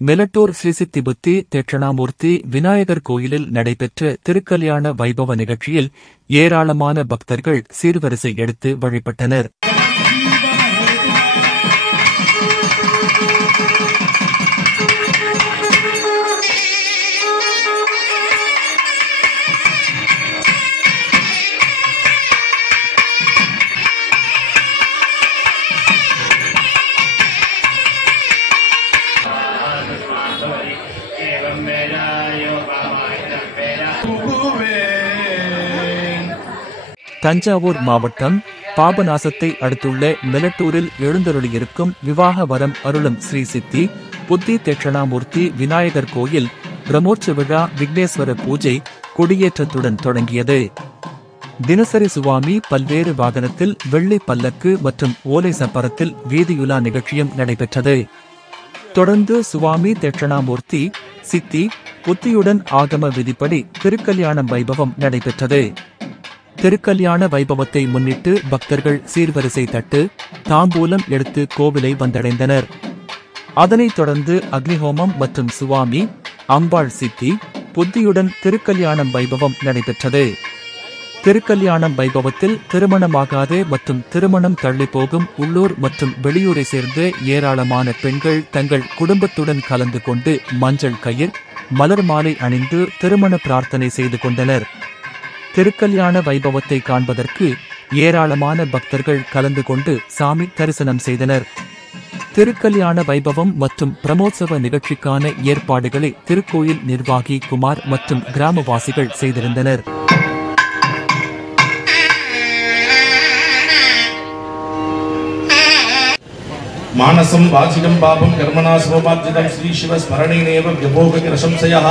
மெலட்டூர் ஸ்ரீசித்தி புத்தி தட்சிணாமூர்த்தி விநாயகர் கோயிலில் நடைபெற்ற திருக்கல்யாண வைபவ நிகழ்ச்சியில் ஏராளமான பக்தர்கள் சீர்வரிசை எடுத்து வழிபட்டனர். தஞ்சாவூர் மாவட்டம் பாபநாசத்தை அடுத்துள்ள மெலட்டூரில் எழுந்தருளியிருக்கும் விவாக வரம் அருளும் ஸ்ரீ சித்தி புத்தி தட்சிணாமூர்த்தி விநாயகர் கோயில் பிரமோற்சவ விழா விக்னேஸ்வர பூஜை கொடியேற்றத்துடன் தொடங்கியது. தினசரி சுவாமி பல்வேறு வாகனத்தில் வெள்ளி பல்லக்கு மற்றும் ஓலை சப்பரத்தில் வீதியுலா நிகழ்ச்சியும் நடைபெற்றது. தொடர்ந்து சுவாமி தட்சிணாமூர்த்தி சித்தி புத்தியுடன் ஆகம விதிப்படி திருக்கல்யாணம் வைபவம் நடைபெற்றது. திருக்கல்யாண வைபவத்தை முன்னிட்டு பக்தர்கள் சீர்வரிசை தட்டு தாம்பூலம் எடுத்து கோவிலை வந்தடைந்தனர். அதனைத் தொடர்ந்து அக்னிஹோமம் மற்றும் சுவாமி அம்பாள் சித்தி புத்தியுடன் திருக்கல்யாணம் வைபவம் நடைபெற்றது. திருக்கல்யாணம் வைபவத்தில் திருமணமாகாத மற்றும் திருமணம் தள்ளி போகும் உள்ளூர் மற்றும் வெளியூரை சேர்ந்த ஏராளமான பெண்கள் தங்கள் குடும்பத்துடன் கலந்து கொண்டு மஞ்சள் கயிர் மலர் மாலை அணிந்து திருமண பிரார்த்தனை செய்து கொண்டனர். திருக்கல்யாண வைபவத்தை காண்பதற்கு ஏராளமான பக்தர்கள் கலந்து கொண்டு சாமி தரிசனம் செய்தனர். திருக்கல்யாண வைபவம் மற்றும் பிரமோற்சவ நிகழ்ச்சிக்கான ஏற்பாடுகளை திருக்கோயில் நிர்வாகி குமார் மற்றும் கிராமவாசிகள் செய்திருந்தனர். மானசம் வாசிகம் பாபம் கர்மணா சோபார்ஜிதம் ஸ்ரீ சிவ ஸ்மரணேனேவ விபோக பிரசம்சயः